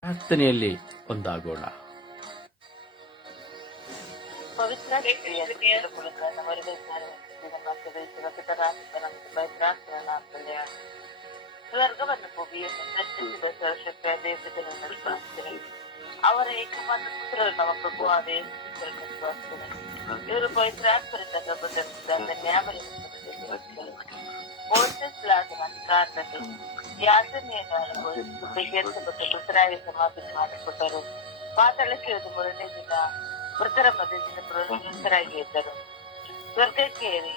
ಪ್ರಾರ್ಥನೆಯಲ್ಲಿ ಒಂದಾಗೋಣ ಪವಿತ್ರ ಸ್ತ್ರೀಯರ ಮೂಲಕ ನಮ್ಮವರಿಗೆ ನಮ್ಮ ಪಿತರಾತ್ಮ ನಮ್ಮ ಪ್ರಾರ್ಥನೆ ಸ್ವರ್ಗವನ್ನು ಭೂಮಿಯನ್ನು ಸೃಷ್ಟಿಸಿದ ಸರ್ವಶಕ್ತಿಯ ದೇವತೆಗಳನ್ನು ಸ್ವಾಸ್ತನೆ ಅವರ ಏಕಮಾತ್ರ ಪುತ್ರರು ನಮ್ಮ ಪ್ರಭುವಾದ ಯೇಸುಕ್ರಿಸ್ತರನ್ನು ಸ್ವಾಸ್ತನೆ ಇವರು ಪವಿತ್ರಾತ್ಮರಿಂದ ಗರ್ಭಧರಿಸಿದ ನ್ಯಾಮರಿ ಮೋಸಸ್ ಲಾಜನ ಕಾರಣದಲ್ಲಿ ಯಾತನೆಯನ್ನು ಅನುಭವಿಸಿ ಬೆಗೆರಿಸಲ್ಪಟ್ಟ ಮೃತರಾಗಿ ಸಮಾಧಿ ಮಾಡಿಕೊಟ್ಟರು. ಪಾತಾಳಕ್ಕೆ ಇಳಿದು ಮೂರನೇ ದಿನ. ಮೃತರ ಮಧ್ಯದಿಂದ ಮೃತರಾಗಿ ಇದ್ದರು ಸ್ವರ್ಗಕ್ಕೆ ಏರಿ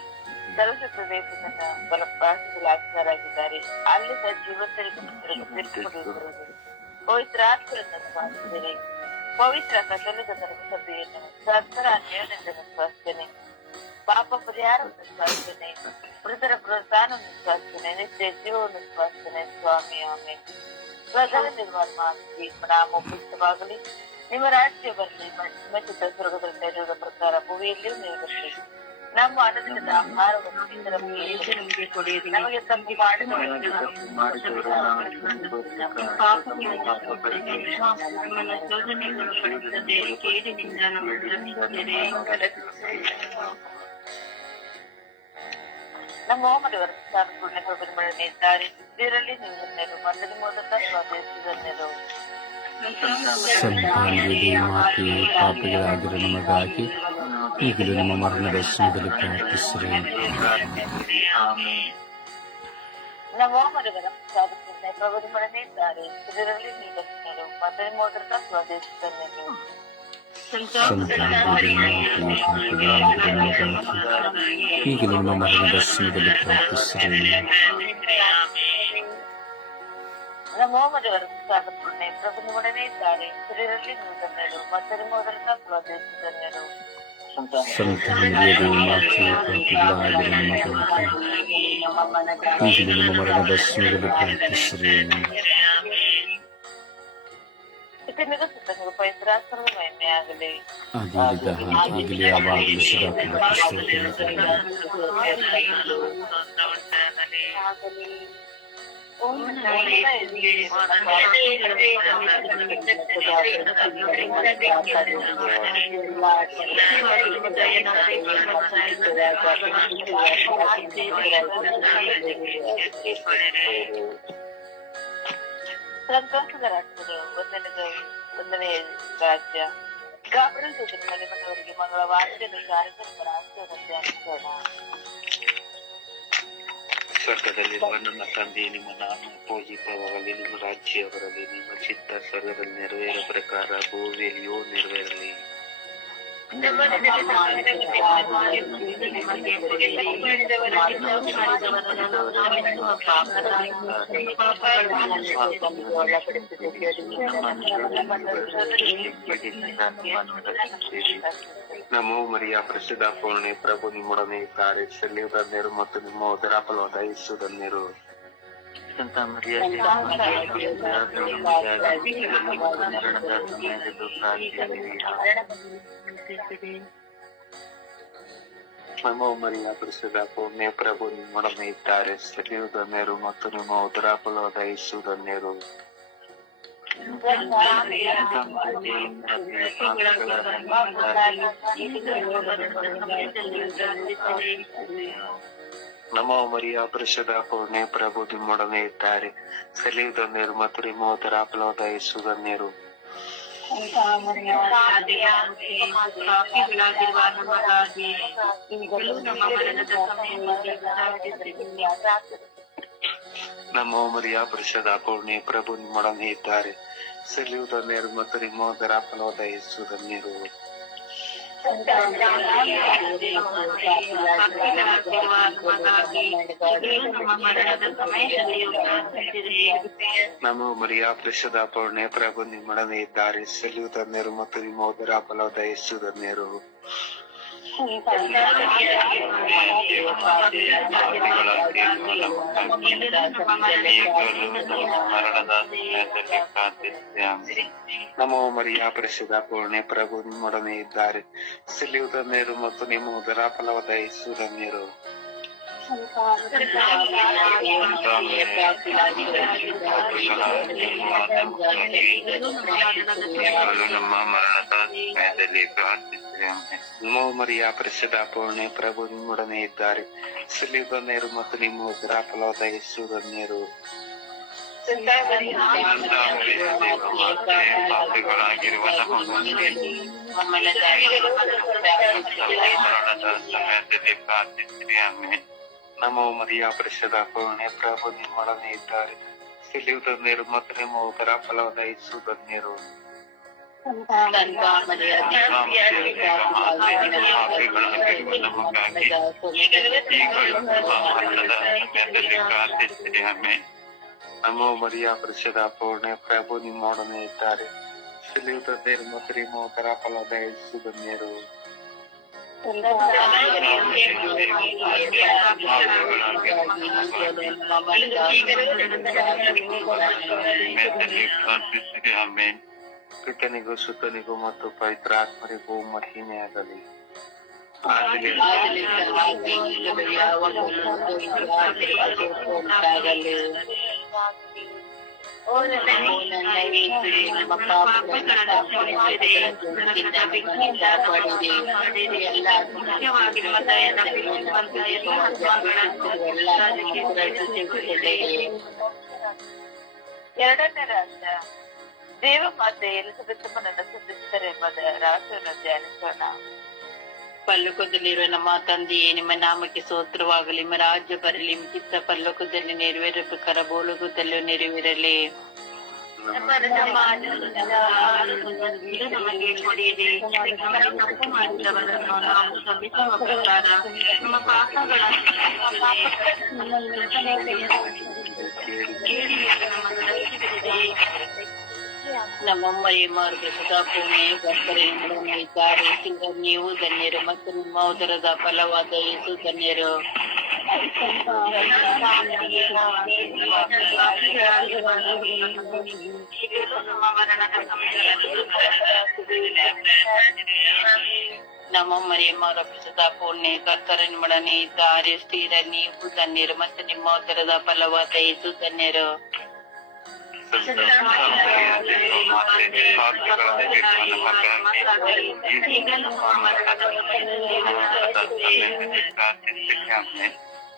ಸರ್ವಸತ್ವ ದೇವತನ್ನ ಬಲಪಾಸಿಸಲಾಗಿದ್ದಾರೆ ಅಲ್ಲಿ ಜೀವಂತರಿಗೆ ತೀರ್ಪುಗೊಳ್ಳುವುದು ಪವಿತ್ರಾತ್ಮರನ್ನು ಸ್ವಾಸಿದರೆ ಪವಿತ್ರ ಕಥಲಿಕ ಧರ್ಮಸಭೆಯನ್ನು ಸರ್ಕಾರ ಅನ್ಯಾಯದಿಂದ ಸ್ವಾಸ್ತೇನೆ ಪಾಪ ಪರಿಹಾರವನ್ನು ಸ್ವಾಸ್ತೇನೆ ಮೃತರ ಪ್ರೋತ್ಸಾಹವನ್ನು ಸ್ವಾಸ್ತೇನೆ ನಿತ್ಯ ಜೀವವನ್ನು ಸ್ವಾಸ್ತೇನೆ ಸ್ವಾಮಿ ಆಮೇಲೆ ಸ್ವರ್ಗದ ನಿರ್ಮಾಣ ಮಾಡಿ ನಾಮ ಪುಸ್ತಕವಾಗಲಿ ನಿಮ್ಮ ರಾಜ್ಯ ಬರಲಿ ನಿಮ್ಮ ಚಿತ್ತ ಸ್ವರ್ಗದಲ್ಲಿ ನೆರವೇರುವ ಪ್ರಕಾರ ಭೂಮಿಯಲ್ಲಿಯೂ ನೆರವೇರಲಿ ನಮ್ಮ ಅನುದಿನದ ಆಹಾರವನ್ನು ಇದರ ಮೇಲೆ ನಮಗೆ ಕೊಡಿ ನಮಗೆ ತಪ್ಪು ಮಾಡಿದವರಿಗೆ ನಮ್ಮನ್ನು ಶೋಧನೆಗೆ ಒಳಪಡಿಸದೆ ಕೇಡಿನಿಂದ ನಮ್ಮನ್ನು ರಕ್ಷಿಸಿರಿ. ನಮ್ಮ ಹೋಮದವರ ಪುಣ್ಯ ಪ್ರಭುಗಳನ್ನೇ ಇದ್ದಾರೆ ಇದರಲ್ಲಿ ನೀವು ನೆರವು ಮೊದಲು ಮೂಲಕ ಸ್ವಾದೇಶಿದ ನೆರವು ಸಂತಾನವಿದೆ ಮಾತೆಯೇ ಪಾಪಿಗಳಾಗಿರೋ ನಮಗಾಗಿ ಈಗಲೂ ನಮ್ಮ ಮರಣದ ಸಮಯದಲ್ಲಿ ಪ್ರಾರ್ಥಿಸಿರಿ ನಮ್ಮ ಹೋಮದವರ ಪುಣ್ಯ ಪ್ರಭುಗಳನ್ನೇ ಇದ್ದಾರೆ ಇದರಲ್ಲಿ ನೀವು ನೆರವು ಮೊದಲು ಮೂಲಕ ಸ್ವಾದೇಶಿದ Ilgili olma marifetini birlikte gösterelim. నమోమదవరకునే ప్రభువుడనే Taare శరీరలి నూతనేడు మత్తరి మొదలన ప్రవేశించనేడు సంతానీయుడు మాకు ప్రభువాయుడు మాకు ఇంగిలి మరణ దర్శనుడు ప్రార్థిస్తున్నాను أجل دها أجل أبعاد لسداك Thank you. ಸಂತೋಷದ ರಾಷ್ಟ್ರಗಳು ಒಂದನೇ ಒಂದನೇ ರಾಜ್ಯ ಗಾಬ್ರಲ್ ಮನೆ ಮನೆಯವರಿಗೆ ಮಂಗಳವಾರದಲ್ಲಿ ಕಾರ್ಯಕ್ರಮದ ರಾಜ್ಯವನ್ನು ಧ್ಯಾನಿಸೋಣ ಸ್ವರ್ಗದಲ್ಲಿರುವ ನಮ್ಮ ತಂದೆ ನಿಮ್ಮ ನಾನು ಪೂಜಿತವಾಗಲಿ ನಿಮ್ಮ ರಾಜ್ಯ ಬರಲಿ ನಿಮ್ಮ ಚಿತ್ತ ಸ್ವರ್ಗದಲ್ಲಿ ನೆರವೇರೋ ಪ್ರಕಾರ ಭೂಮಿಯಲ್ಲಿಯೂ ನೆರವೇರಲಿ. ನಮೋ ಮರಿಯ ಪ್ರಸಿದ್ಧ ಪೂರ್ಣೆ ಪ್ರಭು ನಿಮ್ಮೊಡನೆ ಇದ್ದಾರೆ ಶಲ್ಯಧನ್ಯರು ಮತ್ತು ನಿಮ್ಮ ಉದರ ಫಲವಾದ ಯೇಸು ಧನ್ಯರು ಸಂತ ಮರಿಯ ನಮೋ ಮರಿಯ ಪ್ರಸಿದ್ಧ ಪೂರ್ಣೆ ಪ್ರಭು ನಿಮ್ಮೊಡನೆ ಇದ್ದಾರೆ ಶಲ್ಯಧನ್ಯರು ಮತ್ತು ನಿಮ್ಮ ಉದರ ಫಲವಾದ ಯೇಸು ಧನ್ಯರು ನಮೋ ಮರಿಯ ಪರಿಷದ ಪೂರ್ಣೆ ಪ್ರಭು ನಿಮ್ಮೊಡನೆ ಇದ್ದಾರೆ. ಸಲಿಯುವುದನ್ನೇರು ಮತ್ತು ರಿಮೋದರ ಫಲವಾದ ಯೇಸು ಧನ್ಯರು ನಮೋ ಮರಿಯ ಪರಿಷದ ಪೂರ್ಣೆ ಪ್ರಭು ನಿಮ್ಮೊಡನೆ ಇದ್ದಾರೆ. ಸಲಿಯುವುದನ್ನೇರು ಮತ್ತು ರಿಮೋದರ ಫಲವಾದ ಯೇಸು ಧನ್ಯರು ನಮೋ ಮರಿಯ ಪರಿಷದ ಪೂರ್ಣೆ ಪ್ರಭು ನಿಮ್ಮೊಡನೆ ಇದ್ದಾರೆ ಸಲಿಯುವುದನ್ನೇರು ಮತ್ತು ನಿಮ್ಮ ಉದರ ಫಲವತ್ತ ಯೇಸು ಧನ್ಯರು ನಮೋ ಮರಿಯ ಪರಿಷದ ಪೂರ್ಣೆ ಪ್ರಭು ನಿಮ್ಮೊಡನೆ ಇದ್ದಾರೆ. ಸಿಲಿಯುವುದ ನೀರು ಮತ್ತು ನಿಮ್ಮ ಉದರ ಫಲವಾದ ನೀರು ನಮೋ ಮರಿಯ ಪರಿಶುದ್ಧ ಪೂರ್ಣೆ ಪ್ರಭು ನಿಮ್ಮೊಡನೆ ಇದ್ದಾರೆ ಸುಲಿಭ ನೇರು ಮತ್ತು ನಿಮ್ಮ ಉದರ ಫಲವಾದ ಯೇಸು ಧನ್ಯರು ಪಾಪಿಗಳಾಗಿರುವ ನಮಗೆ ಮರಣದ ಸಮಯದಲ್ಲಿ ಪ್ರಾರ್ಥಿಸಿರಿ ಆಮೇಲೆ ನಮೋ ಮರಿಯ ಪರಿಷದ ಪ್ರಭು ನಿಮ್ಮೊಡನೆ ಇದ್ದಾರೆ. ಸಿಲಿಯುದ ನೀರು ಮತ್ತು ನಿಮ್ಮ ಉದರ ಫಲವಾದ ಆಮೇಲೆ ನಮೋ ಮರಿಯ ಪರಿಷದ ಪೂರ್ಣೆ ಪ್ರಭು ನಿಮ್ಮೊಡನೆ ಇದ್ದಾರೆ. ಸಿಲಿಯುದ ನೀರು ಮತ್ತು ನಿಮ್ಮ ಉದರ ಫಲವಾದ ಯೇಸು Amen. Pitanigo sutanigo mato paitrat marigo mahine agali. Amen. ಎರಡನೇ ರಾಜ್ಯ ದೇವ ಮಾತೆ ಎಲಿಸಬೆತ್ತಮ್ಮನನ್ನ ಸಂಧಿಸಿದರೆಂಬುದ ರಹಸ್ಯವನ್ನು ಧ್ಯಾನಿಸೋಣ ಪಲ್ಲುಕದಲ್ಲಿರುವ ನಮ್ಮ ತಂದೆಯೇ ನಿಮ್ಮ ನಾಮಕ್ಕೆ ಸ್ತೋತ್ರವಾಗಲಿ ನಿಮ್ಮ ರಾಜ್ಯ ಬರಲಿ ನಿಮ್ಮ ಚಿತ್ತ ಪಲ್ಲುಕದಲ್ಲಿ ನೆರವೇರ ಪ್ರಕಾರ ಬೋಲುಕದಲ್ಲೂ ನೆರವೇರಲಿ ನಮಗೆ ಕೊಡಿರಿ ತಪ್ಪು ಮಾಡಿದವರನ್ನು ನಾವು ಕ್ಷಮಿಸುವ ಪ್ರಕಾರ ನಮ್ಮ ನಮ್ಮಮ್ಮಯ್ಯ ಮಾರ್ಗ ಸದಾ ಭೂಮಿ ಕರ್ತರೆಯನ್ನು ಇದ್ದಾರೆ ನೀವು ಧನ್ಯರು ಮತ್ತು ನಿಮ್ಮ ಉದರದ ಫಲವಾದ ಯೇಸು ಧನ್ಯರು ನಮ್ಮ ಮರಿಯಮ್ಮರ ಪ್ರಸಿದ್ಧ ಪೂರ್ಣೆ ಕರ್ತರನ್ ಮಡನೆ ಇದ್ದಾರೆ ಸ್ಥಿರ ನೀವು ಧನ್ಯರು ಮತ್ತು ನಿಮ್ಮ ಉದರದ ಫಲವಾದ ಯೇಸು ಧನ್ಯರು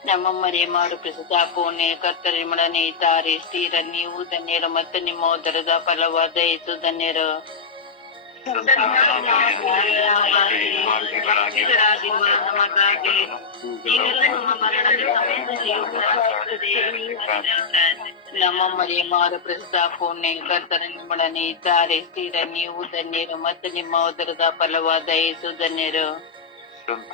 ನಮ್ಮ ಮರಿಯಮ್ಮರು ಪ್ರಸಿದ್ಧ. ಪೂರ್ಣೆ ನೀವು ಧನ್ಯರು ಮತ್ತು ನಿಮ್ಮ ಉದರದ ಫಲವಾದ ಇದು ಧನ್ಯರು. ನಮ್ಮ ಮರಿಯಮ್ಮರ ಪ್ರಸಿದ್ಧ ಪೂರ್ಣೆ ಕರ್ತನ ಮಡನೆ ಇದ್ದಾರೆ. ಸ್ಥಿರ ನೀವು ಧನ್ಯರು ಮತ್ತು ನಿಮ್ಮ ಉದರದ ಫಲವಾದ ಯೇಸು ಧನ್ಯರು. ನಮ್ಮ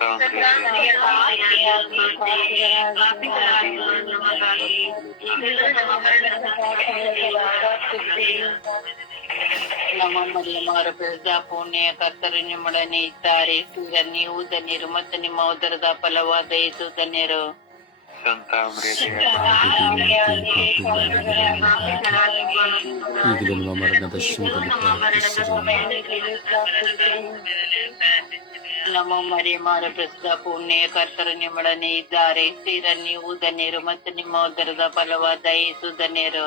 ಮರಿಯಮ್ಮರ ಪ್ರಸಿದ್ಧ ಪುಣ್ಯ, ಕರ್ತರು ನಿಮ್ಮೊಡನೆ ಇದ್ದಾರೆ. ಈಗ ನೀವು ಧನ್ಯರು ಮತ್ತು ನಿಮ್ಮ ಉದರದ ಫಲವಾದ ಇದು ಧನ್ಯರು. ನಮ್ಮ ಮರಣದ ನಮ್ಮ ಮರಿಯಮ್ಮರ ಪ್ರಸಿದ್ಧ ಪುಣ್ಯ, ಕರ್ತರು ನಿಮ್ಮೊಡನೆ ಇದ್ದಾರೆ. ಸ್ಥಿರ ನೀವು ಧನ್ಯರು ಮತ್ತು ನಿಮ್ಮ ಉದರದ ಫಲವಾದ ಯೇಸು ಧನ್ಯರು.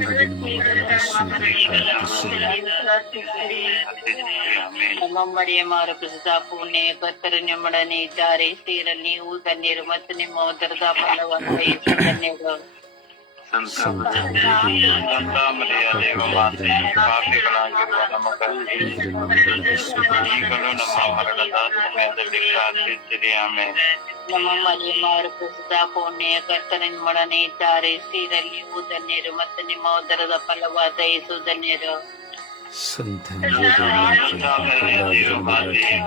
ಈಗಲೂ ನಮ್ಮ ಮರಣದ ಸಮಯದಲ್ಲಿ ಪ್ರಾರ್ಥಿಸಿರಿ ನಮ್ಮ ಮರಿಯಮ್ಮರ ಪ್ರಸಿದ್ಧ ಪುಣ್ಯ ಕರ್ತರು ನಿಮ್ಮೊಡನೆ ಇದ್ದಾರೆ ಸ್ಥಿರ ನೀವು ಧನ್ಯರು ಮತ್ತು ನಿಮ್ಮ ಉದರದ ಫಲವಾದ ಯೇಸು ಧನ್ಯರು ಪಾಪಿಗಳಾಗಿರುವ ನಮಗಾಗಿ ಈಗಲೂ ನಮ್ಮ ಮರಣದ ಸಮಯದಲ್ಲಿ ಈಗಲೂ ನಮ್ಮ ಮರಣದ ಸಮಯದಲ್ಲಿ ಪ್ರಾರ್ಥಿಸಿರಿ ಆಮೇಲೆ ನಮ್ಮ ಮರಿಯಮ್ಮರ ಪ್ರಸಿದ್ಧ ಪುಣ್ಯ ಕರ್ತರಿನ ಮಡನೆ ಇದ್ದಾರೆ ಸ್ಥಿರ ನೀವು ಧನ್ಯರು ಮತ್ತು ನಿಮ್ಮ ಉದರದ ಫಲವಾದ ಯೇಸು ಧನ್ಯರು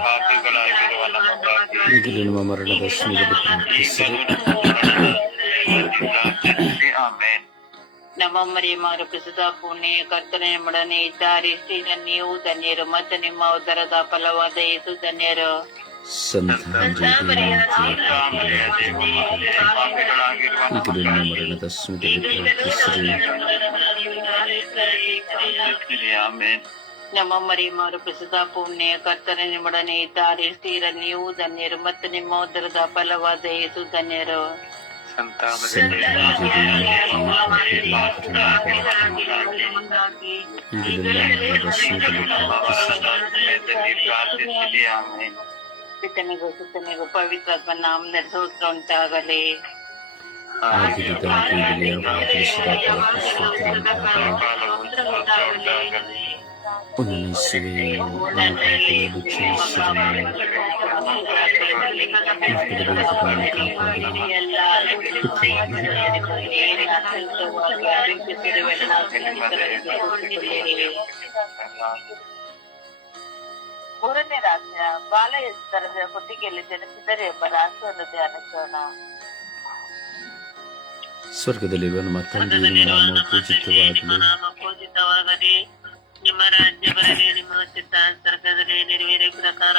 ಪಾಪಿಗಳಾಗಿರುವ ನಮಗಾಗಿ ಈಗಲೂ ನಮ್ಮ ಮರಣದ ಸಮಯದಲ್ಲಿ ಪ್ರಾರ್ಥಿಸಿರಿ ಪ್ರಾರ್ಥಿಸಿರಿ ಆಮೇಲೆ ಮರಿ ಮಾರು ಪ್ರಸಿದ್ಧ ಪುಣ್ಯ ಕರ್ತನೆಯೊಡನೆ ಮಡನೆ ಇದ್ದಾರೆ. ಸ್ಥಿರ ನೀವು ಧನ್ಯರು ಮತ್ತು ನಿಮ್ಮ ಉದರದ ಫಲವಾದ ಯೇಸು ಧನ್ಯರು. ನಮ್ಮ ಮರಣದ ನಮ್ಮ ಮರಿಯಮ್ಮರ ಪ್ರಸಿದ್ಧ ಪುಣ್ಯ ಕರ್ತನೆ ನಿಮ್ಮೊಡನೆ ಇದ್ದಾರೆ. ಸ್ತ್ರೀರ ನೀವು ಧನ್ಯರು ಮತ್ತು ನಿಮ್ಮ ಉದರದ ಫಲವಾದ ಯೇಸು ಧನ್ಯರು. ಸಂತ ಈಗಲೆಲ್ಲ ಮರಣದ ದರ್ಶನದಲ್ಲಿ ಪ್ರಾರ್ಥಿಸಿರಿ ಆಮೇಲೆ ಪಿತನಿಗೂ ಸುತ್ತನಿಗೂ ಪವಿತ್ರಾತ್ಮ ನಾಮದಲ್ಲಿ ಸ್ತೋತ್ರ ಉಂಟಾಗಲಿ ಆಗಿದ್ದಾಗ ಈಗಲೇ ಪ್ರಾರ್ಥಿಸಿದಾಗ ಉನ್ನಯಿಸುವೆ ನನ್ನ ಪಾಪಗಳನ್ನು ಕ್ಷಮಿಸಿರಿ ಮಕ್ಕಳ ಕಾಪಾಡಿ ಮೂರನೇ ರಾಜ್ಯ ಬಾಲ ಎತ್ತರದ ಹೊತ್ತಿಗೆಯಲ್ಲಿ ಜನಿಸಿದರೆ ಎಂಬ ರಾಷ್ಟ್ರವನ್ನು ಧ್ಯಾನಿಸೋಣ ಸ್ವರ್ಗದಲ್ಲಿರುವ ನಮ್ಮ ತಂದೆಯ ನಿಮ್ಮ ನಾಮ ಪೂಜಿತವಾಗಲಿ ನಾಮ ಪೂಜಿತವಾಗಲಿ ಸ್ವರ್ಗದಲ್ಲಿ ನೆರವೇರಿ ಪ್ರಕಾರ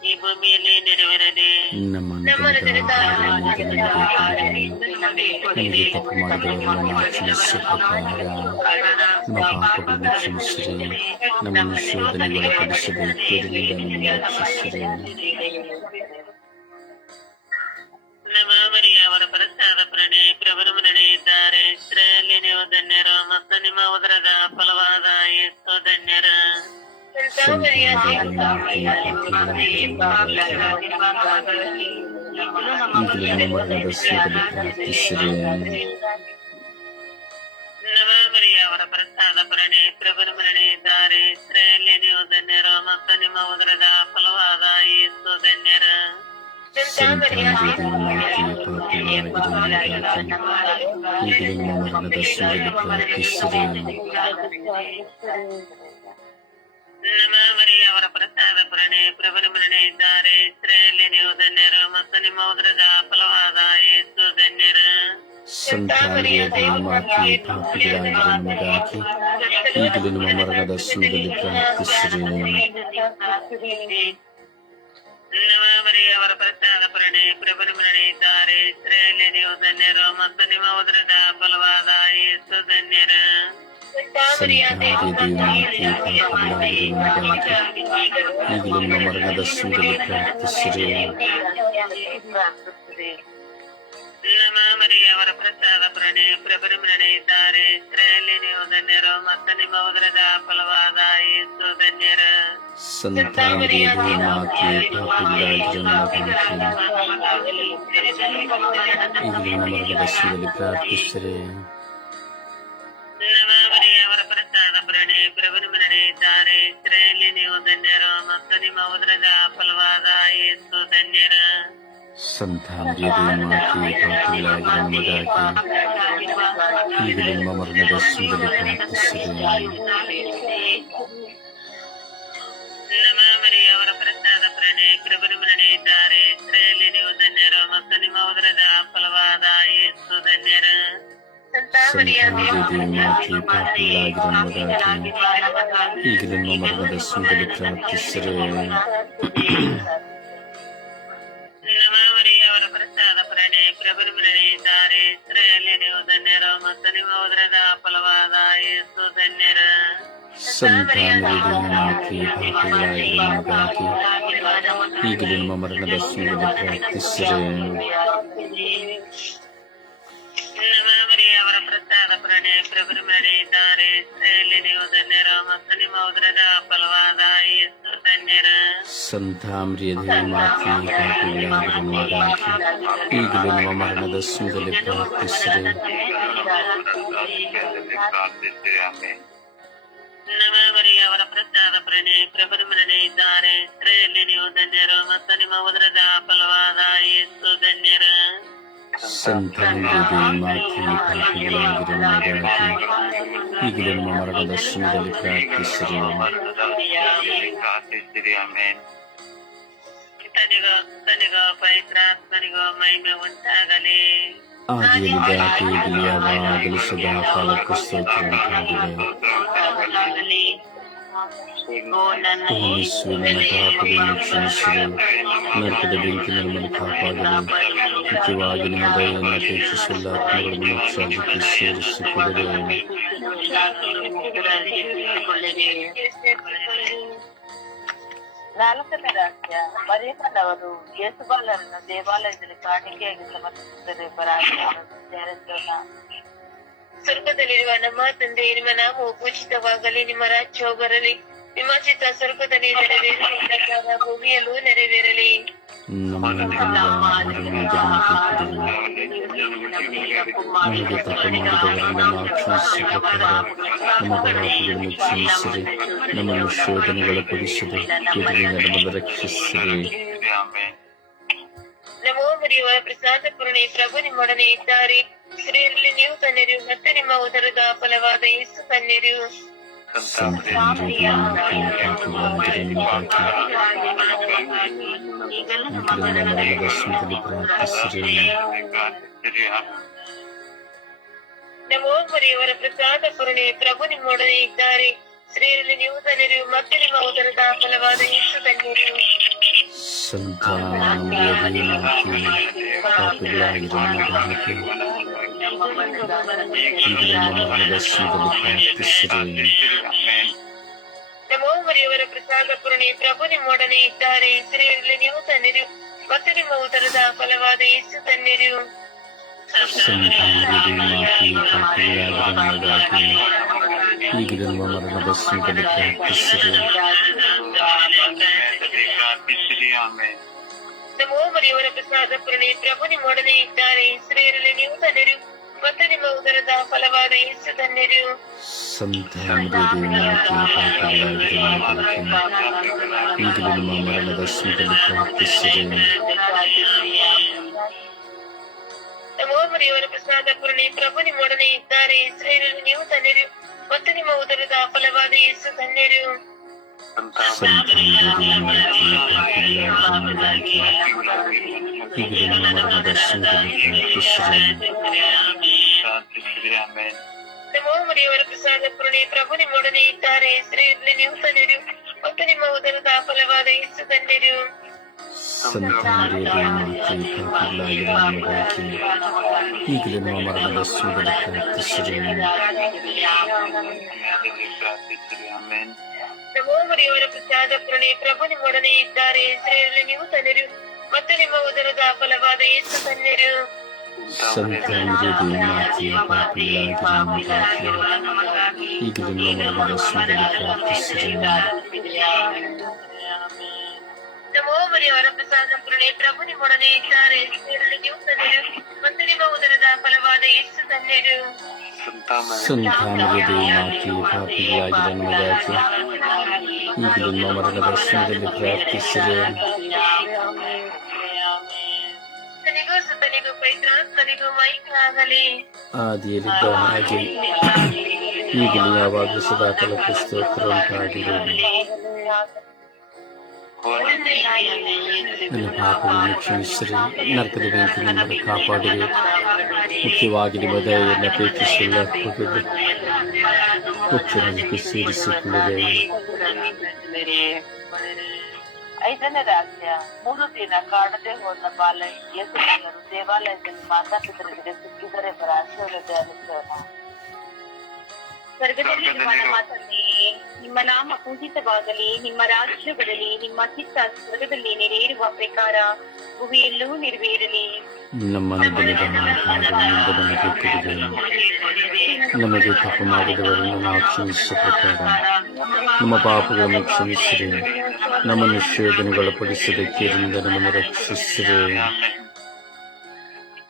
ಈ ಭೂಮಿಯಲ್ಲಿ ನೆರವೇರಲಿ ನಮ್ಮ ನಮಗೆ ತಪ್ಪು ಮಾಡಿದವರನ್ನು ಕ್ಷಮಿಸುವ ಪ್ರಕಾರ ನಮ್ಮ ಪಾಪಗಳನ್ನು ಈಗಲೂ ನಮ್ಮ ಮರಣದ ಸ್ಥಳದಲ್ಲಿ ಪ್ರಾರ್ಥಿಸಿರಿ ನಮ್ಮ ಮರಿಯ ಅವರ ಪ್ರಸಾದ ಪ್ರಣೆ ಪ್ರಭುರ ಮರಣೆ ಇದ್ದಾರೆ ಇಸ್ರಾಯೇಲಿ ನೀವು ಧನ್ಯರು ಮತ್ತು ನಿಮ್ಮ ಉದರದ ಫಲವಾದ ಯೇಸು ಧನ್ಯರು ಸಂತಾನದ ಮಾತೆಯ ಪಾಪಗಳಾಗಿರುವ ಈಗಲೂ ನಮ್ಮ ಅವರ ಪ್ರಸಾದ ಪ್ರಣೆ ಪ್ರಭುರ ಮರಣೆ ಇದ್ದಾರೆ ಇಸ್ರಾಯೇಲಿ ನೀವು ಧನ್ಯರು ಮತ್ತು ನಿಮ್ಮ ಉದರದ ಫಲವಾದ ಯೇಸು ಧನ್ಯರು ಸಂತಾನದ ಮಾತೆಯ ಪಾಪಗಳಾಗಿರುವ ನಮಗಾಗಿ ಈಗಲೂ ನಮ್ಮ ಮರಣದ ಸ್ಥಳದಲ್ಲಿ ಪ್ರಾರ್ಥಿಸಿರಿ ನಮ್ಮ ಮರಿಯ ಅವರ ಪ್ರಸಾದ ಪ್ರಣೆ ಪ್ರಭುರ ಮರಣೆ ಇದ್ದಾರೆ ಇಸ್ರಾಯೇಲಿ ನೀವು ಧನ್ಯರು ಮತ್ತು ನಿಮ್ಮ ಉದರದ ಫಲವಾದ ಯೇಸು ಧನ್ಯರು ಈಗಲೂ ನಮ್ಮ ಮರಣದ ಸ್ಥಳದಲ್ಲಿ ಪ್ರಾರ್ಥಿಸಿರಿ. ನಮ್ಮ ಪ್ರಸಾದ ಪ್ರಣೆ ಪ್ರಭುರ ಮರಣೆ ಇದ್ದಾರೆ ಇಸ್ರಾಯೇಲಿ ನೀವು ಧನ್ಯರು ಮತ್ತು ನಿಮ್ಮ ಉದರದ ಫಲವಾದ ಯೇಸು ಧನ್ಯರು. ಸಂತಾನದ ಮಾತೆಯ ಪಾಪಗಳಾಗಿರುವ ನಮಗಾಗಿ ಈಗಲೂ ನಮ್ಮ ಮರಣದ ಸ್ಥಳದಲ್ಲಿ ಪ್ರಾರ್ಥಿಸಿರಿ. ನಮ್ಮ ಮರಿಯ ಅವರ ಪ್ರಸಾದ ಪ್ರಣೆ ಪ್ರಭುರ ಮರಣೆ ಇದ್ದಾರೆ ಇಸ್ರಾಯೇಲಿ ನೀವು ಧನ್ಯರು ಮತ್ತು ನಿಮ್ಮ ಉದರದ ಫಲವಾದ ಯೇಸು ಧನ್ಯರು ಸಂತಾನದ ಮಾತೆಯ ಪಾಪಗಳಾಗಿರುವ ನಮಗಾಗಿ ಈಗಲೂ ನಮ್ಮ ಮರಣದ ಸ್ಥಳದಲ್ಲಿ ಪ್ರಾರ್ಥಿಸಿರಿ ನಮ್ಮ ಮರಿಯ ಅವರ ಪ್ರಸಾದ ಪ್ರಣೆ ಪ್ರಭುರ ಮರಣೆ ಇದ್ದಾರೆ ಇಸ್ರಾಯೇಲಿ ನೀವು ಧನ್ಯರು ಮತ್ತು ನಿಮ್ಮ ಉದರದ ಫಲವಾದ ಯೇಸು ಧನ್ಯರು ಸಂತಾನದ ಮಾತೆಯ ಪಾಪಗಳಾಗಿರುವ ನಮಗಾಗಿ ಈಗಲೂ ನಮ್ಮ ಮರಣದ ಸ್ಥಳದಲ್ಲಿ ಪ್ರಾರ್ಥಿಸಿರಿ ನಮ್ಮ ಮರಿಯ ಅವರ ಪ್ರಸಾದ ಪ್ರಣೆ ಪ್ರಭುರ ಮರಣೆ ಇದ್ದಾರೆ ಇಸ್ರಾಯೇಲಿ ನೀವು ಧನ್ಯರು ಮತ್ತು ನಿಮ್ಮ ಉದರದ ಫಲವಾದ ಯೇಸು ಧನ್ಯರು ಸಂತಾನದ ಮಾತೆಯ ಪಾಪಗಳಾಗಿರುವ ನಮಗಾಗಿ ಈಗಲೂ ನಮ್ಮ ಮರಣದ ಸ್ಥಳದಲ್ಲಿ ಪ್ರಾರ್ಥಿಸಿರಿ ನಮ್ಮ ಮರಿಯ ಅವರ ಪ್ರಸಾದ ಪ್ರಣೆ ಪ್ರಭುರ ಮರಣೆ ಇದ್ದಾರೆ ಇಸ್ರಾಯೇಲಿ ನೀವು ಧನ್ಯರು ಮತ್ತು ನಿಮ್ಮ ಉದರದ ಫಲವಾದ ಯೇಸು ಧನ್ಯರು ಸಂತಾಮ್ರಿಯದ ಮಾತೆಯ ಪಾಪಗಳಾಗಿರುವ ನಮಗಾಗಿ ಈಗಲೂ ನಮ್ಮ ಮರಣದ ಸ್ಥಳದಲ್ಲಿ ಪ್ರಾರ್ಥಿಸಿರಿ ಪ್ರಾರ್ಥಿಸಿರಿ ಆಮೇಲೆ ನಮ್ಮ ಮರಿಯ ಅವರ ಪ್ರಸಾದ ಪ್ರಣೆ ಪ್ರಭುರ ಮರಣೆ ಇದ್ದಾರೆ ಇಸ್ರಾಯೇಲಿ ನೀವು ಧನ್ಯರು ಮತ್ತು ನಿಮ್ಮ ಉದರದ ಫಲವಾದ ಯೇಸು ಧನ್ಯರು ಸಂತಾನದ ಮಾತೆಯ ಪಾಪಗಳಾಗಿರುವ ನಮಗಾಗಿ ಈಗಲೂ ನಮ್ಮ ಮರಣದ ಸ್ಥಳದಲ್ಲಿ ಪ್ರಾರ್ಥಿಸಿರಿ ಪ್ರಾರ್ಥಿಸಿರಿ ಆಮೇಲೆ ಪಿತನಿಗೋ ಸುತನಿಗೋ ಪವಿತ್ರಾತ್ಮನಿಗೋ ಮಹಿಮೆ ಉಂಟಾಗಲಿ ಆದಿಯಲ್ಲಿ ದಾಟಿ ಈಗಲೂ ಯಾವಾಗಲೂ ಸದಾ ಕಾಲಕ್ಕೂ ಸ್ತೋತ್ರ ಉಂಟಾಗಿದೆ ಆಗಲಿ ಓ ನನ್ನ ಓ ಯೇಸುವೆ, ನನ್ನ ಪಾಪಗಳನ್ನು ಕ್ಷಮಿಸಿರಿ ನರಕದ ಬೆಂಕಿ ನಮ್ಮನ್ನು ಕಾಪಾಡಲಿ ಮುಖ್ಯವಾಗಿ ನಿಮ್ಮ ದಯೆಯನ್ನು ಅಪೇಕ್ಷಿಸಿಲ್ಲ ಆತ್ಮಗಳನ್ನು ಮೋಕ್ಷಕ್ಕೆ ಸೇರಿಸಿಕೊಳ್ಳಿರಿ ನಾಲ್ಕನೇ ರಹಸ್ಯ ಮರಿಯಮ್ಮನವರು ಯೇಸುಬಾಲರನ್ನು ದೇವಾಲಯದಲ್ಲಿ ಕಾಣಿಕೆಯಾಗಿ ಸಮರ್ಪಿಸಿದರೆ ಸೇರಿಸೋಣ ಸ್ವರ್ಗದಲ್ಲಿರುವ ನಮ್ಮ ತಂದೆ ನಿಮ್ಮ ನಾಮವು ಪೂಜಿತವಾಗಲಿ ನಿಮ್ಮ ರಾಜ್ಯವು ಬರಲಿ ನಿಮ್ಮ ಚಿತ್ತ ಸ್ವರ್ಗದಲ್ಲಿ ನೆರವೇರಲಿ ಭೂಮಿಯಲ್ಲೂ ನೆರವೇರಲಿ. ನಮ್ಮನ್ನು ನಮೋ ಮರಿಯುವ ಪ್ರಸಾದ ಪೂರ್ಣಿ ಪ್ರಭು ನಿಮ್ಮೊಡನೆ ಇದ್ದಾರೆ. ಸ್ತ್ರೀಯರಲ್ಲಿ ನೀವು ತನ್ನೆರು ಮತ್ತೆ ನಿಮ್ಮ ಉದರದ ಫಲವಾದ ಯೇಸು ಪಾಪಗಳನ್ನು ನಮ್ಮ ಮರಣದ ಸಮಯದಲ್ಲಿ ಪ್ರಾರ್ಥಿಸಿರಿ ನಮೋ ಮರಿಯವರ ಪ್ರಸಾದ ಕರುಣೆ ಪ್ರಭು ನಿಮ್ಮೊಡನೆ ಇದ್ದಾರೆ. ಸ್ತ್ರೀಯರಲ್ಲಿ ನೀವು ತನ್ನೆರು ಮತ್ತೆ ನಿಮ್ಮ ಉದರದ ಫಲವಾದ ಯೇಸು ತನ್ನೆರು ಸಂತ ಮರಿಯ ಮರಿಯವರ ಪ್ರಸಾದ ಪೂರ್ಣಿ ಪ್ರಭು ನಿಮ್ಮೊಡನೆ ಇದ್ದಾರೆ. ಸ್ತ್ರೀಯರಲ್ಲಿ ನೀವು ತನ್ನೆರು ಮತ್ತು ನಿಮ್ಮ ಉದರದ ಫಲವಾದ ಯೇಸು ತನ್ನೆರು ನಮ್ಮ ಮರಣದ ಸಮಯದಲ್ಲಿ ಪ್ರಾರ್ಥಿಸಿರಿ ನಮೋ ಮರಿಯವರ ಪ್ರಸಾದ ಪೂರ್ಣಿ ಪ್ರಭು ನಿಮ್ಮೊಡನೆ ಇದ್ದಾರೆ. ಸ್ತ್ರೀಯರಲ್ಲಿ ನೀವು ತನ್ನೆರು ಮತ್ತೆ ನಿಮ್ಮ ಉದರದ ಫಲವಾದ ಯೇಸು ತನ್ನೆರು ಸಂತ ಮರಿಯ ಪಾಪಗಳಾಗಿರೋ ನಮಗಾಗಿ ಈಗಲೇ ನಮ್ಮ ಮರಣದ ಸಮಯದಲ್ಲಿ ಪ್ರಾರ್ಥಿಸಿರಿ ನಮೋ ಮರಿಯವರ ಪ್ರಸಾದ ಪೂರ್ಣಿ ಪ್ರಭು ನಿಮ್ಮೊಡನೆ ಇದ್ದಾರೆ ಸ್ತ್ರೀಯರಲ್ಲಿ ನೀವು ತನ್ನೆರು ಮತ್ತೆ ನಿಮ್ಮ ಉದರದ ಫಲವಾದ ಯೇಸು ತನ್ನೆರು ಸಂತ ನಮೋ ಮರಿಯವರ ಪ್ರಸಾದ ಪೂರ್ಣಿ ಪ್ರಭು ನಿಮ್ಮೊಡನೆ ಇದ್ದಾರೆ ಸ್ತ್ರೀಯರಲ್ಲಿ ನೀವು ತನ್ನೆರು ಮತ್ತೆ ನಿಮ್ಮ ಉದರದ ಫಲವಾದ ಯೇಸು ತನ್ನೆರು ಸಂತ ಮರಿಯ ಪಾಪಗಳಾಗಿರೋ ನಮಗಾಗಿ ಈಗಲೇ ನಮ್ಮ ಮರಣದ ಸಮಯದಲ್ಲಿ ಪ್ರಾರ್ಥಿಸಿರಿ ಪ್ರಾರ್ಥಿಸಿರಿ ಆಮೇನ್ ನಮೋ ಮರಿಯವರ ಪ್ರಸಾದ ಪೂರ್ಣಿ ಪ್ರಭು ನಿಮ್ಮೊಡನೆ ಇದ್ದಾರೆ ಸ್ತ್ರೀಯರಲ್ಲಿ ನೀವು ತನ್ನೆರು ಮತ್ತೆ ನಿಮ್ಮ ಉದರದ ಫಲವಾದ ಯೇಸು ತನ್ನೆರು ಸಂತ ಮರಿಯ ಪಾಪಗಳಾಗಿರೋ ನಮಗಾಗಿ ಈಗಲೇ ನಮ್ಮ ಮರಣದ ಸಮಯದಲ್ಲಿ ಪ್ರಾರ್ಥಿಸಿರಿ ನಮೋ ಮರಿಯವರ ಪ್ರಸಾದ ಪೂರ್ಣಿ ಪ್ರಭು ನಿಮ್ಮೊಡನೆ ಇದ್ದಾರೆ ಸ್ತ್ರೀಯರಲ್ಲಿ ನೀವು ತನ್ನೆರು ಮತ್ತೆ ನಿಮ್ಮ ಉದರದ ಫಲವಾದ ಯೇಸು ತನ್ನೆರು ಸಂತ ಮರಿಯ ಪಾಪಗಳಾಗಿರೋ ನಮಗಾಗಿ ಈಗಲೇ ನಮ್ಮ ಮರಣದ ಸಮಯದಲ್ಲಿ ಪ್ರಾರ್ಥಿಸಿರಿ ಆದಿಯಲ್ಲಿದ್ದ ಹಾಗೆ ಈಗಲೂ ಯಾವಾಗಲೂ ಸದಾಕಾಲ ಸ್ತೋತ್ರ ಉಂಟಾಗಿದೆ ನನ್ನ ಪಾಪಗಳನ್ನು ಕ್ಷಮಿಸಿರಿ ನರಕದ ಬೆಂಕಿ ನಮ್ಮನ್ನು ಕಾಪಾಡಿರಿ ಮುಖ್ಯವಾಗಿ ನಿಮ್ಮ ದಯೆಯನ್ನು ಅಪೇಕ್ಷಿಸಿಲ್ಲ ಮುಖ್ಯವಾಗಿ ಸೇರಿಸಿಕೊಳ್ಳಿದೆ ಐದನೇ ರಹಸ್ಯ ಮೂರು ದಿನ ಕಾಣದೆ ಹೋದ ಬಾಲ ಯೇಸುವನ್ನು ದೇವಾಲಯದಲ್ಲಿ ಮಾತಾಪಿತರಿಗೆ ಸಿಕ್ಕಿದರೆ ಬರ ಆಶೀರ್ವಾದ ಅನಿಸೋಣ ಸ್ವರ್ಗದಲ್ಲಿರುವ ನಮ್ಮ ತಂದೆಯೇ ನಿಮ್ಮ ನಾಮ ಪೂಜಿತವಾಗಲಿ ನಿಮ್ಮ ರಾಜ್ಯ ಬರಲಿ ನಿಮ್ಮ ಚಿತ್ತ ಸ್ವರ್ಗದಲ್ಲಿ ನೆರೆಯಿರುವ ಪ್ರಕಾರ ಭೂಮಿಯಲ್ಲೂ ನೆರವೇರಲಿ. ನಮ್ಮ ದಿನದ ಆಹಾರದಿಂದ ನಮಗೆ ಕೊಡಿದೆ ನಮಗೆ ತಪ್ಪು ಮಾಡಿದವರನ್ನು ನಾವು ಕ್ಷಮಿಸುವ ಪ್ರಕಾರ ನಮ್ಮ ಪಾಪಗಳನ್ನು ಕ್ಷಮಿಸಿರಿ. ನಮ್ಮನ್ನು ಶೋಧನೆಗೊಳಪಡಿಸದೆ ನಮ್ಮನ್ನು ರಕ್ಷಿಸಿರಿ.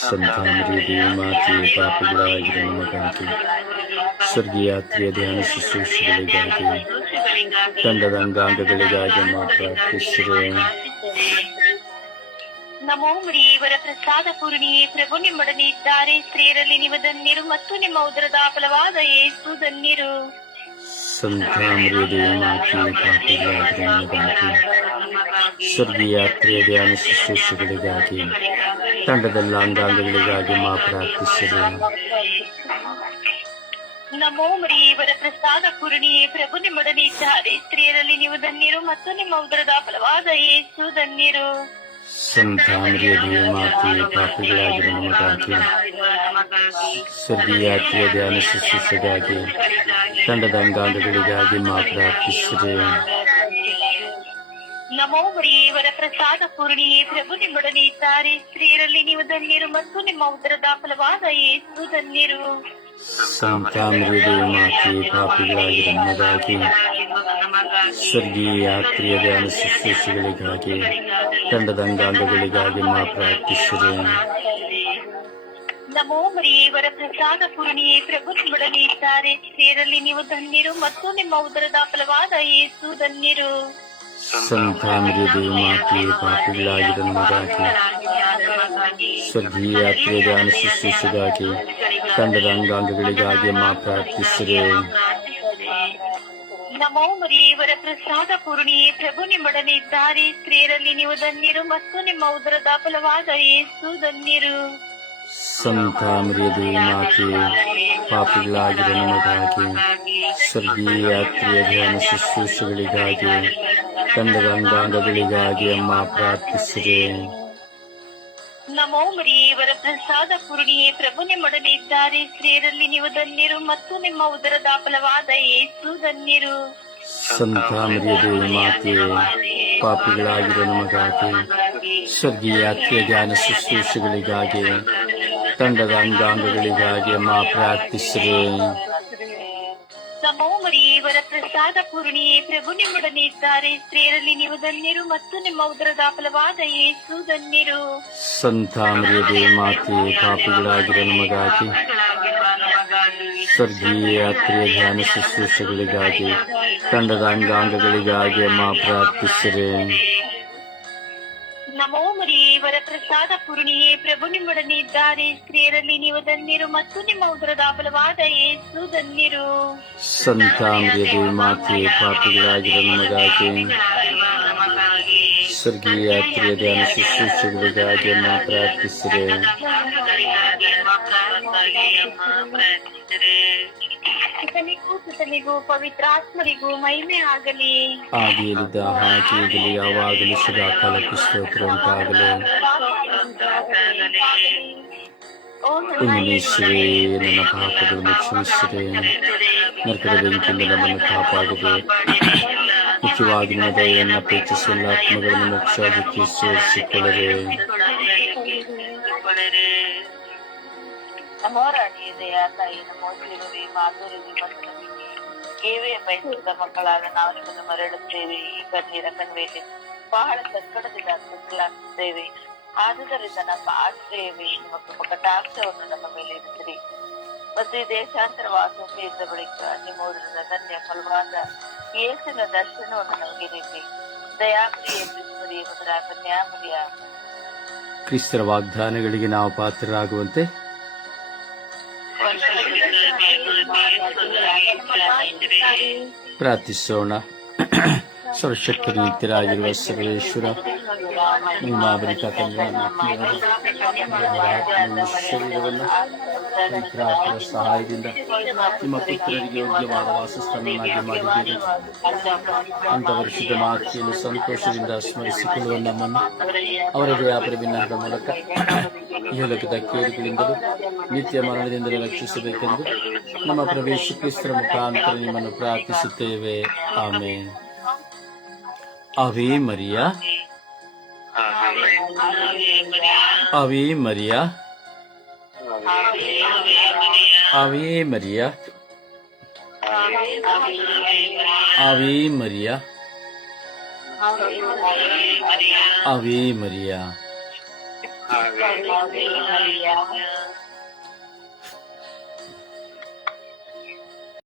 ಸಂತಾನರಿಗೆ ಮಾತಿ ಪಾಪಗಳಾಗಿರುವ ನಮಗಾಗಿ ಸ್ವರ್ಗೀಯಾತ್ರಿಯ ಧ್ಯಾನ ಶುಶ್ರೂಷೆಗಳಿಗಾಗಿ ತಂಡದ ಅಂಗಾಂಗಗಳಿಗಾಗಿ ಪ್ರಾರ್ಥಿಸಿರಿ. ನಮೋ ಮರಿಯೇ ವರ ಪ್ರಸಾದ ಪೂರ್ಣಿಯೇ ಪ್ರಭು ನಿಮ್ಮೊಡನೆ ಇದ್ದಾರೆ. ಸ್ತ್ರೀಯರಲ್ಲಿ ನೀವು ಧನ್ಯರು ಮತ್ತು ನಿಮ್ಮ ಉದರದ ಫಲವಾದ ಏಸು ಧನ್ಯರು ಮಾತೆ ಪಾಪಿಗಳಾಗಿರೋ ನಮಗಾಗಿ ಸ್ವರ್ಗೀಯಾತ್ರೆಯ ಧ್ಯಾನ ಶುಶ್ರೂಷೆಗಳಿಗಾಗಿ, ತಂಡದಲ್ಲ ಅಂಗಾಂಗಗಳಿಗಾಗಿ ಮಾ ಪ್ರಾರ್ಥಿಸಿದೆ ನಮೋ ಮರಿಯೇ ವರ ಪ್ರಸಾದ ಪೂರ್ಣಿಯೇ, ಪ್ರಭು ನಿಮ್ಮೊಡನೆ ಇದ್ದಾರೆ ಸ್ತ್ರೀಯರಲ್ಲಿ ನೀವು ಧನ್ಯರು ಮತ್ತು ನಿಮ್ಮ ಉದರದ ಫಲವಾದ ಯೇಸು ಧನ್ಯರು. ಸಂತಾಮರಿಯದೇ ಮಾತೆ ಪಾಪಿಗಳಾಗಿರೋ ನಮಗಾಗಿ ಸ್ವರ್ಗೀಯಾತ್ರೆಯ ಧ್ಯಾನ ಶುಶ್ರೂಷೆಗಾಗಿ ತಂಡದ ಅಂಗಾಂಗಗಳಿಗಾಗಿ ಮಾತ್ರ ಅರ್ಪಿಸಿದೆ ನಮೋ ಮರಿಯೇ ವರ ಪ್ರಸಾದ ಪೂರ್ಣಿಯೇ ಪ್ರಭು, ನಿಮ್ಮೊಡನೆ ಇದ್ದಾರೆ ಸ್ತ್ರೀಯರಲ್ಲಿ ನೀವು ಧನ್ಯರು ಮತ್ತು ನಿಮ್ಮ ಉದರದ ಫಲವಾದ ಯೇಸು ಧನ್ಯರು. ಸಂತಾಮರಿಯದೇ ಮಾತೆ ಪಾಪಿಗಳಾಗಿ ನಮಗಾಗಿ ಸ್ವರ್ಗೀಯ ಯಾತ್ರೆಯ ಧ್ಯಾನ ಶುಶ್ರೂಷೆಗಳಿಗಾಗಿ ತಂಡದ ಅಂಗಾಂಗಗಳಿಗಾಗಿ ಮಾ ಪ್ರಾರ್ಥಿಸಿದೆ ನಮೋ ಮರಿಯೇ ವರ ಪ್ರಸಾದ ಪೂರ್ಣಿಯೇ, ಪ್ರಭು ನಿಮ್ಮೊಡನೆ ಇದ್ದಾರೆ. ಸೇರಲಿ ನೀವು ಧನ್ಯರು ಮತ್ತು ನಿಮ್ಮ ಉದರದ ಫಲವಾದ ಯೇಸು ಧನ್ಯರು. ಸಂತಾಮರಿಯದೇ ಮಾತೆ ಪಾಪಿಗಳಾಗಿರೋ ನಮಗಾಗಿ ಸ್ವರ್ಗೀಯ ಧ್ಯಾನ ಶುಶ್ರೂಷೆಗಾಗಿ ತಂಡದ ಅಂಗಾಂಗಗಳಿಗಾಗಿ ಮಾ ಪ್ರಾರ್ಥಿಸಿದೆ ನಮೋ ಮರಿಯೇ ವರ ಪ್ರಸಾದ ಪೂರ್ಣಿಯೇ ಪ್ರಭು ನಿಮ್ಮೊಡನೆ ಇದ್ದಾರೆ. ಸ್ತ್ರೀಯರಲ್ಲಿ ನೀವು ಧನ್ಯರು ಮತ್ತು ನಿಮ್ಮ ಉದರದ ಫಲವಾದ ಯೇಸು ಧನ್ಯರು. ಸಂತಾಮರಿಯದೇ ಮಾತೆ ಪಾಪಿಗಳಾಗಿರೋ ನಮಗಾಗಿ ಸ್ವರ್ಗೀಯ ಯಾತ್ರೆಯ ಧ್ಯಾನ ಶುಶ್ರೂಷೆಗಳಿಗಾಗಿ ತಂಡದ ಅಂಗಾಂಗಗಳಿಗಾಗಿ ಅಮ್ಮ ಪ್ರಾರ್ಥಿಸಿದೆ ನಮೋ ಮರಿಯವರ ಪ್ರಸಾದ ಪೂರ್ಣಿಯೇ ಪ್ರಭು ನಿಮ್ಮೊಡನೆ ಇದ್ದಾರೆ ಸ್ತ್ರೀಯರಲ್ಲಿ ನೀವು ಧನ್ಯರು ಮತ್ತು ನಿಮ್ಮ ಉದರದ ಫಲವಾದ ಏಸು ಧನ್ಯರು. ಸಂತಾಮರಿಯದೇ ಮಾತೆ ಪಾಪಿಗಳಾಗಿರೋ ನಮಗಾಗಿ ಸ್ವರ್ಗೀಯ ಯಾತ್ರೆಯ ಧ್ಯಾನ ಶುಶ್ರೂಷೆಗಳಿಗಾಗಿ ತಂಡದ ಅಂಗಾಂಗಗಳಿಗಾಗಿ ಅಮ್ಮ ಪ್ರಾರ್ಥಿಸಿರಿ. ನಮೋ ಮರಿಯೇ ವರ ಪ್ರಸಾದ ಪೂರ್ಣಿಯೇ ಪ್ರಭು ನಿಮ್ಮೊಡನೆ ಇದ್ದಾರೆ. ಸ್ತ್ರೀಯರಲ್ಲಿ ನೀವು ಧನ್ಯರು ಮತ್ತು ನಿಮ್ಮ ಉದರದ ಫಲವಾದ ಯೇಸು ಧನ್ಯರು. ಸಂತಾಮರಿಯದೇ ಮಾತೆ ಪಾಪಿಗಳಾಗಿರೋ ನಮಗಾಗಿ ಸ್ವರ್ಗೀಯ ಯಾತ್ರೆಯ ಧ್ಯಾನ ಶುಶ್ರೂಷೆಗಳಿಗಾಗಿ ತಂಡದ ಅಂಗಾಂಗಗಳಿಗಾಗಿ ಅಮ್ಮ ಪ್ರಾರ್ಥಿಸಿರಿ. ನಮೋ ಮರಿಯೇ ವರ ಪ್ರಸಾದ ಪೂರ್ಣಿಯೇ ಪ್ರಭು ನಿಮ್ಮೊಡನೆ ಇದ್ದಾರೆ ಸ್ತ್ರೀಯರಲ್ಲಿ ನೀವು ಧನ್ಯರು ಮತ್ತು ನಿಮ್ಮ ಉದರದ ಬಲವಾದ ಏಸು ಧನ್ಯರು. ಸಂತಾಮರಿಯದೇ ಮಾತೆ ಪಾಪಿಗಳಾಗಿರೋ ನಮಗಾಗಿ ಸ್ವರ್ಗೀಯ ಯಾತ್ರೆಯ ಧ್ಯಾನ ಶುಶ್ರೂಷೆಗಳಿಗಾಗಿ ಪ್ರಾರ್ಥಿಸಿರಿ ಸುತನಿಗೂ ಪವಿತ್ರಾತ್ಮರಿಗೂ ಮಹಿಮೆ ಆಗಲಿ. ಆದಿಯಲ್ಲಿದ್ದ ಹಾಗೆ ಈಗಲೂ ಯಾವಾಗಲೂ ಸದಾ ಕಾಲಕ್ಕೂ ಸ್ತೋತ್ರ ಉಂಟಾಗಲು. ನನ್ನ ಪಾಪಗಳನ್ನು ಕ್ಷಮಿಸಿದೆ ನರಕದ ಬೆಂಕಿಯಿಂದ ನಮ್ಮನ್ನು ಕಾಪಾಡಿದೆ ಮುಖ್ಯವಾಗಿ ನಿಮ್ಮ ಆತ್ಮಗಳನ್ನು ಮೋಕ್ಷಕ್ಕೆ ಸೇರಿಸಿಕೊಳ್ಳದೆ ಹೋರಾಡಿದೆಯ ತಾಯಿ ನಮ್ಮ ಒತ್ತಿರುವೆ ಮಾಧುರ್ಯವಿ ಮತ್ತು ನಮಗೆ ಕೇವೇ ಬಯಸಿದ ಮಕ್ಕಳಾದ ನಾವು ನಿಮ್ಮನ್ನು ಮರಳುತ್ತೇವೆ. ಈ ಕಣ್ಣೀರ ಕಣ್ವೇಲಿ ಬಹಳ ಸಂಕಟದಿಂದ ಸುತ್ತಲಾಗ್ತೇವೆ ಆದುದರಿಂದ ನಮ್ಮ ಆಶ್ರಯವೇ ನಿಮ್ಮ ಕೃಪ ಕಟಾಕ್ಷವನ್ನು ನಮ್ಮ ಮೇಲೆ ಇರಿಸಿರಿ ಮತ್ತು ಈ ದೇಶಾಂತರ ಇದ್ದ ಬಳಿಕ ನಿಮ್ಮ ಊರಿನ ಧನ್ಯ ಫಲವಾದ ಏಸಿನ ದರ್ಶನವನ್ನು ನಮಗೆ ನೀಡಿ. ದಯಾಪ್ರಿಯ ಕೃಷ್ಣರಿಯ ಮಧುರ ಕನ್ಯಾಮರಿಯ ಕ್ರಿಸ್ತರ ವಾಗ್ದಾನಗಳಿಗೆ ನಾವು ಪಾತ್ರರಾಗುವಂತೆ Pratisona ಸರ್ವಶಕ್ತ ನಿತ್ಯರಾಗಿರುವ ಸರ್ವೇಶ್ವರ ನಿಮ್ಮ ಬಳಿಕ ಶರೀರವನ್ನು ಪವಿತ್ರಾತ್ಮರ ಸಹಾಯದಿಂದ ನಿಮ್ಮ ಪುತ್ರರಿಗೆ ಯೋಗ್ಯವಾದ ವಾಸಸ್ಥಾನವನ್ನಾಗಿ ಮಾಡಿದ್ದೀರಿ. ಅಂತ ವರ್ಷದ ಮಾತೆಯನ್ನು ಸಂತೋಷದಿಂದ ಸ್ಮರಿಸಿಕೊಳ್ಳುವ ನಮ್ಮನ್ನು ಅವರ ದಯಾಪರಿವಿನಾದ ಮೂಲಕ ಇಹಲೋಕದ ಕೇಡುಗಳಿಂದಲೂ ನಿತ್ಯ ಮರಣದಿಂದಲೂ ರಕ್ಷಿಸಬೇಕೆಂದು ನಮ್ಮ ಪ್ರವೇಶ ಕ್ರಿಸ್ತರ ಮುಖಾಂತರ ನಿಮ್ಮನ್ನು ಪ್ರಾರ್ಥಿಸುತ್ತೇವೆ. ಆಮೇಲೆ Ave Maria. Ave Maria. Ave Maria. Ave Maria. Ave Maria.